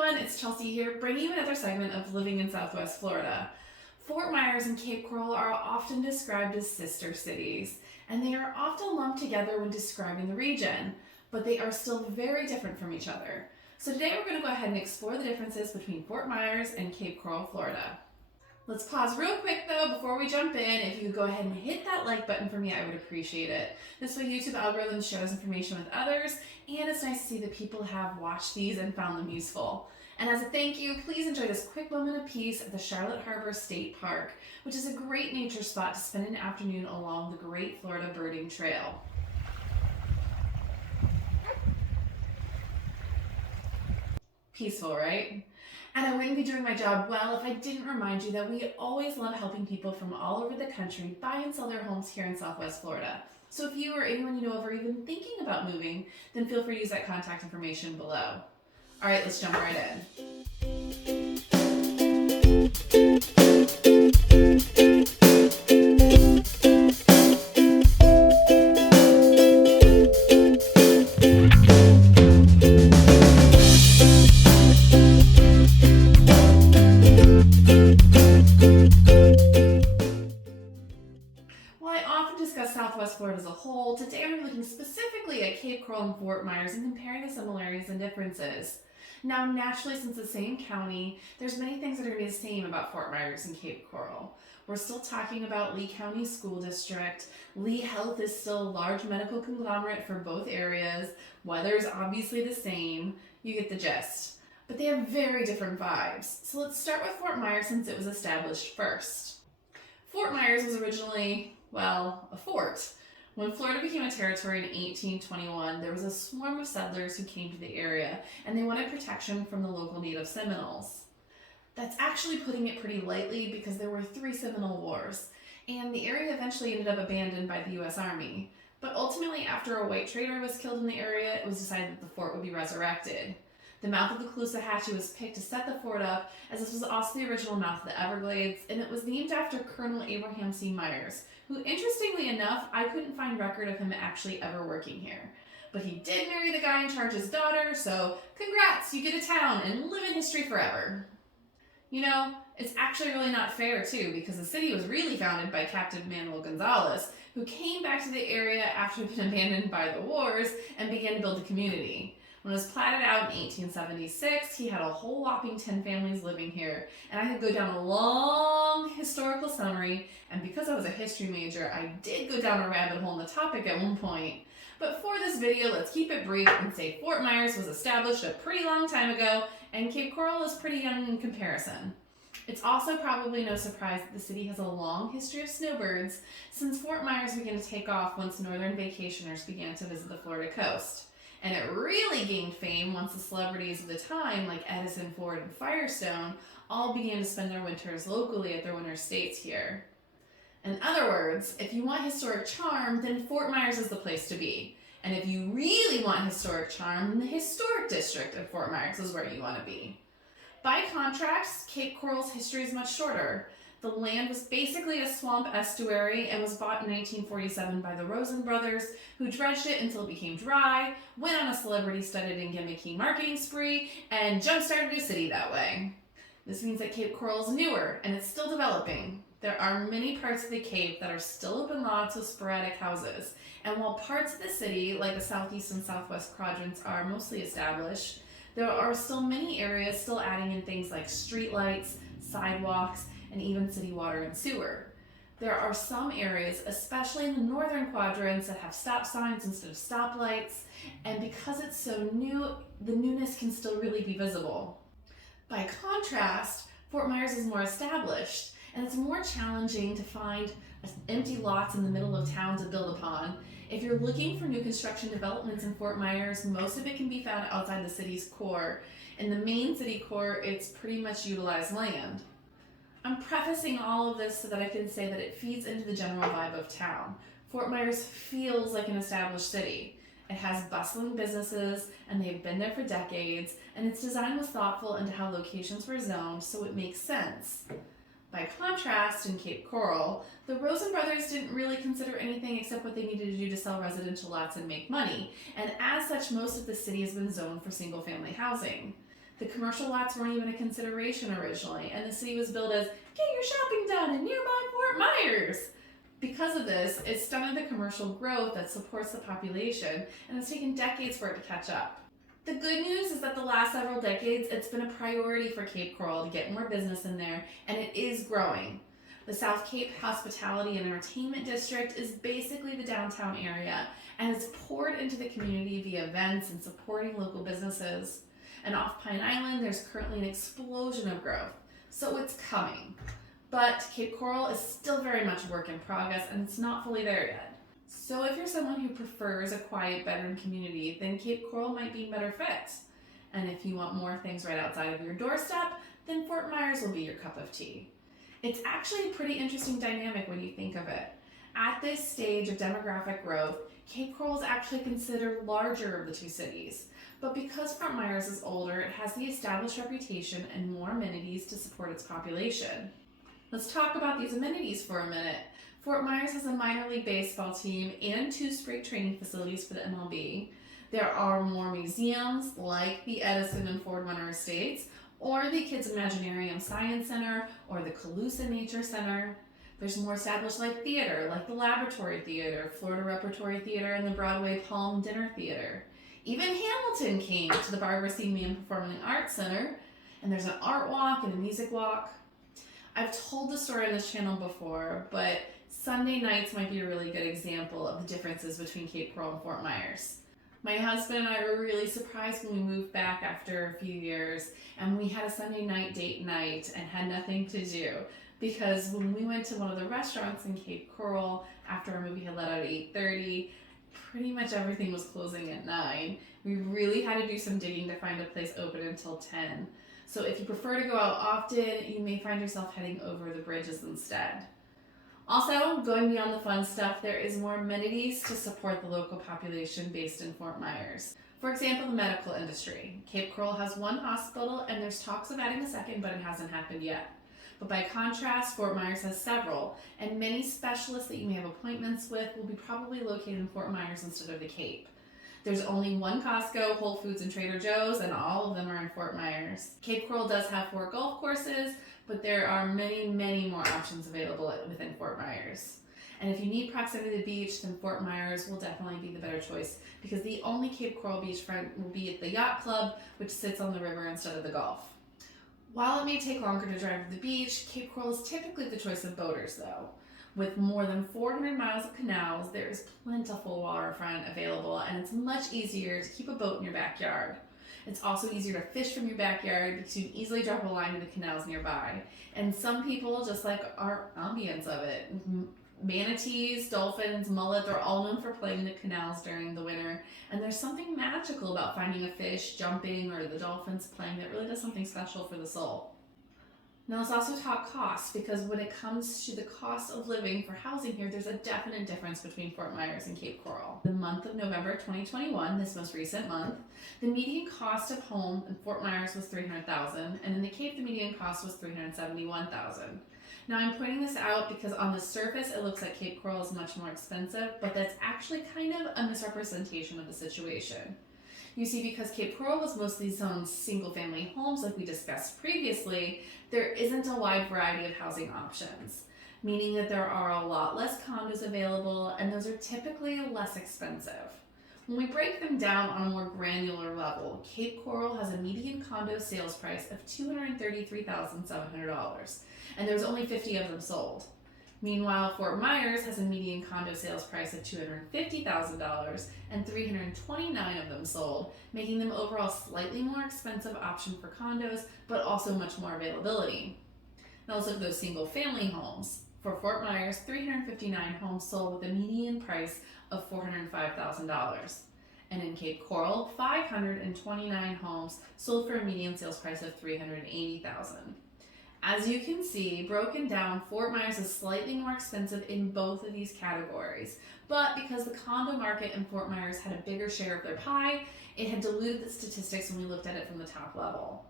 everyone, it's Chelsea here, bringing you another segment of Living in Southwest Florida. Fort Myers and Cape Coral are often described as sister cities, and they are often lumped together when describing the region, but they are still very different from each other. So today we're going to go ahead and explore the differences between Fort Myers and Cape Coral, Florida. Let's pause real quick though before we jump in. If you could go ahead and hit that like button for me, I would appreciate it. This way YouTube algorithm shares information with others, and it's nice to see that people have watched these and found them useful. And as a thank you, please enjoy this quick moment of peace at the Charlotte Harbor State Park, which is a great nature spot to spend an afternoon along the Great Florida Birding Trail. Peaceful, right? And I wouldn't be doing my job well if I didn't remind you that we always love helping people from all over the country buy and sell their homes here in Southwest Florida. So if you or anyone you know of are even thinking about moving, then feel free to use that contact information below. All right, let's jump right in. While I often discuss Southwest Florida as a whole, today I'm looking specifically at Cape Coral and Fort Myers and comparing the similarities and differences. Now, naturally, since the same county, there's many things that are going to be the same about Fort Myers and Cape Coral. We're still talking about Lee County School District. Lee Health is still a large medical conglomerate for both areas. Weather's obviously the same. You get the gist. But they have very different vibes. So let's start with Fort Myers since it was established first. Fort Myers was originally, well, a fort. When Florida became a territory in 1821, there was a swarm of settlers who came to the area, and they wanted protection from the local native Seminoles. That's actually putting it pretty lightly because there were 3 Seminole Wars, and the area eventually ended up abandoned by the U.S. Army. But ultimately, after a white trader was killed in the area, it was decided that the fort would be resurrected. The mouth of the Caloosahatchee was picked to set the fort up, as this was also the original mouth of the Everglades, and it was named after Colonel Abraham C. Myers, who, interestingly enough, I couldn't find record of him actually ever working here. But he did marry the guy in charge's daughter, so congrats, you get a town and live in history forever. You know, it's actually really not fair too, because the city was really founded by Captain Manuel Gonzalez, who came back to the area after it had been abandoned by the wars and began to build a community. When it was platted out in 1876, he had a whole whopping 10 families living here, and I could go down a long historical summary, and because I was a history major, I did go down a rabbit hole in the topic at one point. But for this video, let's keep it brief and say Fort Myers was established a pretty long time ago, and Cape Coral is pretty young in comparison. It's also probably no surprise that the city has a long history of snowbirds, since Fort Myers began to take off once northern vacationers began to visit the Florida coast. And it really gained fame once the celebrities of the time, like Edison, Ford, and Firestone, all began to spend their winters locally at their winter states here. In other words, if you want historic charm, then Fort Myers is the place to be. And if you really want historic charm, then the historic district of Fort Myers is where you want to be. By contrast, Cape Coral's history is much shorter. The land was basically a swamp estuary and was bought in 1947 by the Rosen brothers, who dredged it until it became dry, went on a celebrity-studded and gimmicky marketing spree, and jump-started a city that way. This means that Cape Coral is newer, and it's still developing. There are many parts of the Cape that are still open lots with sporadic houses, and while parts of the city, like the southeast and southwest quadrants, are mostly established, there are still many areas still adding in things like streetlights, sidewalks, and even city water and sewer. There are some areas, especially in the northern quadrants, that have stop signs instead of stoplights, and because it's so new, the newness can still really be visible. By contrast, Fort Myers is more established, and it's more challenging to find empty lots in the middle of town to build upon. If you're looking for new construction developments in Fort Myers, most of it can be found outside the city's core. In the main city core, it's pretty much utilized land. I'm prefacing all of this so that I can say that it feeds into the general vibe of town. Fort Myers feels like an established city. It has bustling businesses, and they've been there for decades, and its design was thoughtful into how locations were zoned, so it makes sense. By contrast, in Cape Coral, the Rosen brothers didn't really consider anything except what they needed to do to sell residential lots and make money, and as such, most of the city has been zoned for single-family housing. The commercial lots weren't even a consideration originally, and the city was billed as get your shopping done in nearby Fort Myers. Because of this, it stunted the commercial growth that supports the population, and it's taken decades for it to catch up. The good news is that the last several decades, it's been a priority for Cape Coral to get more business in there, and it is growing. The South Cape Hospitality and Entertainment District is basically the downtown area, and it's poured into the community via events and supporting local businesses. And off Pine Island, there's currently an explosion of growth, so it's coming. But Cape Coral is still very much a work in progress, and it's not fully there yet. So if you're someone who prefers a quiet bedroom community, then Cape Coral might be a better fit. And if you want more things right outside of your doorstep, then Fort Myers will be your cup of tea. It's actually a pretty interesting dynamic when you think of it. At this stage of demographic growth, Cape Coral is actually considered larger of the two cities. But because Fort Myers is older, it has the established reputation and more amenities to support its population. Let's talk about these amenities for a minute. Fort Myers has a minor league baseball team and 2 spring training facilities for the MLB. There are more museums like the Edison and Ford Winter Estates, or the Kids Imaginarium Science Center, or the Calusa Nature Center. There's more established like theater, like the Laboratory Theater, Florida Repertory Theater, and the Broadway Palm Dinner Theater. Even Hamilton came to the Barbara C. Mann Performing Arts Center, and there's an art walk and a music walk. I've told the story on this channel before, but Sunday nights might be a really good example of the differences between Cape Coral and Fort Myers. My husband and I were really surprised when we moved back after a few years, and we had a Sunday night date night and had nothing to do. Because when we went to one of the restaurants in Cape Coral after our movie had let out at 8:30, pretty much everything was closing at 9. We really had to do some digging to find a place open until 10. So if you prefer to go out often, you may find yourself heading over the bridges instead. Also, going beyond the fun stuff, there is more amenities to support the local population based in Fort Myers. For example, the medical industry. Cape Coral has 1 hospital, and there's talks of adding a second, but it hasn't happened yet. But by contrast, Fort Myers has several, and many specialists that you may have appointments with will be probably located in Fort Myers instead of the Cape. There's only 1 Costco, Whole Foods, and Trader Joe's, and all of them are in Fort Myers. Cape Coral does have 4 golf courses, but there are many, many more options available within Fort Myers. And if you need proximity to the beach, then Fort Myers will definitely be the better choice, because the only Cape Coral beachfront will be at the Yacht Club, which sits on the river instead of the Gulf. While it may take longer to drive to the beach, Cape Coral is typically the choice of boaters though. With more than 400 miles of canals, there is plentiful waterfront available, and it's much easier to keep a boat in your backyard. It's also easier to fish from your backyard because you can easily drop a line to the canals nearby. And some people just like our ambience of it. Manatees, dolphins, mullet, they're all known for playing in the canals during the winter. And there's something magical about finding a fish jumping or the dolphins playing that really does something special for the soul. Now let's also talk costs, because when it comes to the cost of living for housing here, there's a definite difference between Fort Myers and Cape Coral. The month of November 2021, this most recent month, the median cost of home in Fort Myers was $300,000, and in the Cape the median cost was $371,000. Now I'm pointing this out because on the surface it looks like Cape Coral is much more expensive, but that's actually kind of a misrepresentation of the situation. You see, because Cape Coral was mostly zoned single-family homes like we discussed previously, there isn't a wide variety of housing options, meaning that there are a lot less condos available, and those are typically less expensive. When we break them down on a more granular level, Cape Coral has a median condo sales price of $233,700, and there's only 50 of them sold. Meanwhile, Fort Myers has a median condo sales price of $250,000 and 329 of them sold, making them overall slightly more expensive option for condos, but also much more availability. Now let's look at those single family homes. For Fort Myers, 359 homes sold with a median price of $405,000. And in Cape Coral, 529 homes sold for a median sales price of $380,000. As you can see, broken down, Fort Myers is slightly more expensive in both of these categories, but because the condo market in Fort Myers had a bigger share of their pie, it had diluted the statistics when we looked at it from the top level.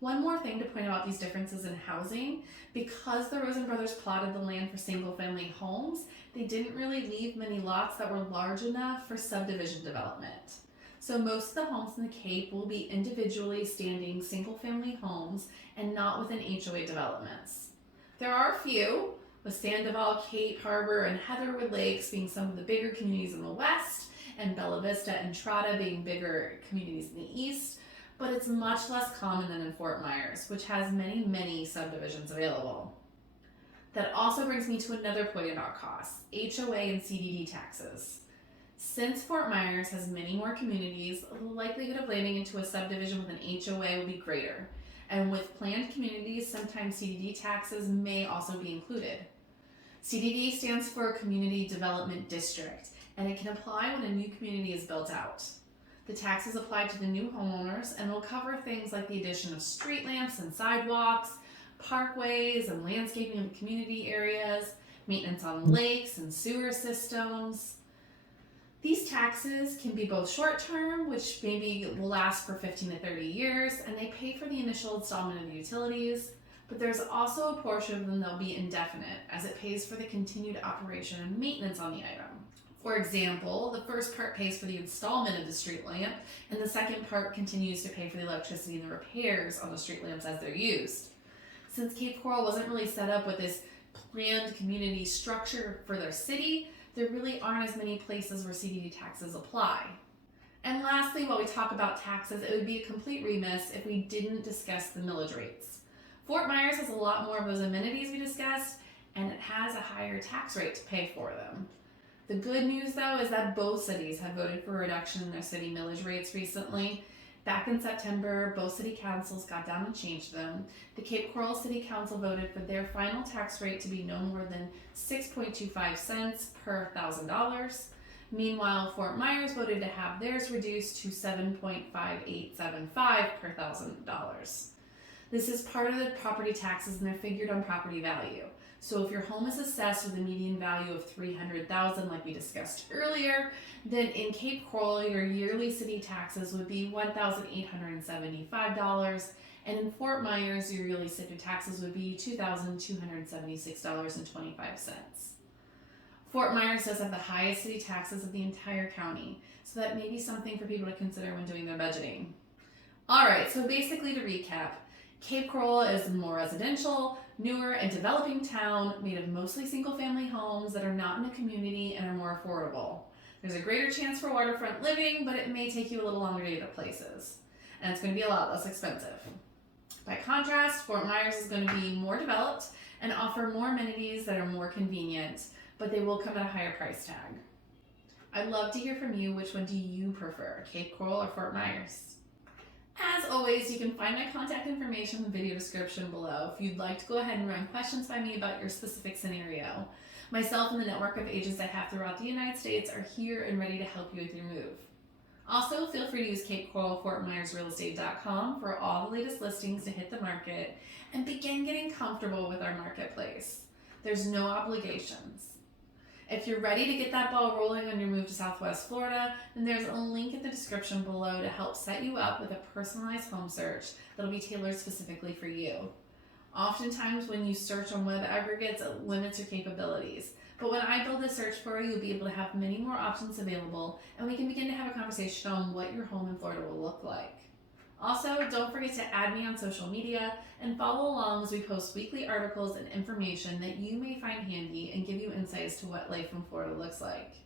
One more thing to point out these differences in housing, because the Rosen brothers plotted the land for single-family homes, they didn't really leave many lots that were large enough for subdivision development. So most of the homes in the Cape will be individually standing single-family homes and not within HOA developments. There are a few, with Sandoval, Cape Harbor, and Heatherwood Lakes being some of the bigger communities in the west, and Bella Vista and Entrada being bigger communities in the east, but it's much less common than in Fort Myers, which has many subdivisions available. That also brings me to another point about costs, HOA and CDD taxes. Since Fort Myers has many more communities, the likelihood of landing into a subdivision with an HOA will be greater. And with planned communities, sometimes CDD taxes may also be included. CDD stands for Community Development District, and it can apply when a new community is built out. The tax is applied to the new homeowners and will cover things like the addition of street lamps and sidewalks, parkways and landscaping of community areas, maintenance on lakes and sewer systems. These taxes can be both short-term, which maybe will last for 15 to 30 years, and they pay for the initial installment of the utilities, but there's also a portion of them that will be indefinite, as it pays for the continued operation and maintenance on the item. For example, the first part pays for the installment of the street lamp, and the second part continues to pay for the electricity and the repairs on the street lamps as they're used. Since Cape Coral wasn't really set up with this planned community structure for their city, there really aren't as many places where CDD taxes apply. And lastly, while we talk about taxes, it would be a complete remiss if we didn't discuss the millage rates. Fort Myers has a lot more of those amenities we discussed, and it has a higher tax rate to pay for them. The good news, though, is that both cities have voted for a reduction in their city millage rates recently. Back in September, both city councils got down and changed them. The Cape Coral City Council voted for their final tax rate to be no more than 6.25 cents per $1,000. Meanwhile, Fort Myers voted to have theirs reduced to 7.5875 per $1,000. This is part of the property taxes, and they're figured on property value. So if your home is assessed with a median value of $300,000, like we discussed earlier, then in Cape Coral, your yearly city taxes would be $1,875, and in Fort Myers, your yearly city taxes would be $2,276.25. Fort Myers does have the highest city taxes of the entire county, so that may be something for people to consider when doing their budgeting. All right, so basically to recap, Cape Coral is a more residential, newer, and developing town made of mostly single-family homes that are not in a community and are more affordable. There's a greater chance for waterfront living, but it may take you a little longer to get to places. And it's going to be a lot less expensive. By contrast, Fort Myers is going to be more developed and offer more amenities that are more convenient, but they will come at a higher price tag. I'd love to hear from you. Which one do you prefer, Cape Coral or Fort Myers? As always, you can find my contact information in the video description below if you'd like to go ahead and run questions by me about your specific scenario. Myself and the network of agents I have throughout the United States are here and ready to help you with your move. Also, feel free to use Cape Coral Fort Myers Realestate.com for all the latest listings to hit the market and begin getting comfortable with our marketplace. There's no obligations. If you're ready to get that ball rolling on your move to Southwest Florida, then there's a link in the description below to help set you up with a personalized home search that'll be tailored specifically for you. Oftentimes when you search on web aggregates, it limits your capabilities. But when I build a search for you, you'll be able to have many more options available, and we can begin to have a conversation on what your home in Florida will look like. Also, don't forget to add me on social media and follow along as we post weekly articles and information that you may find handy and give you insight as to what life in Florida looks like.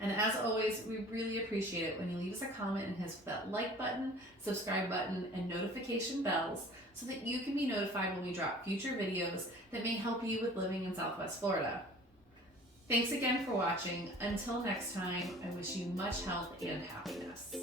And as always, we really appreciate it when you leave us a comment and hit that like button, subscribe button, and notification bells so that you can be notified when we drop future videos that may help you with living in Southwest Florida. Thanks again for watching. Until next time, I wish you much health and happiness.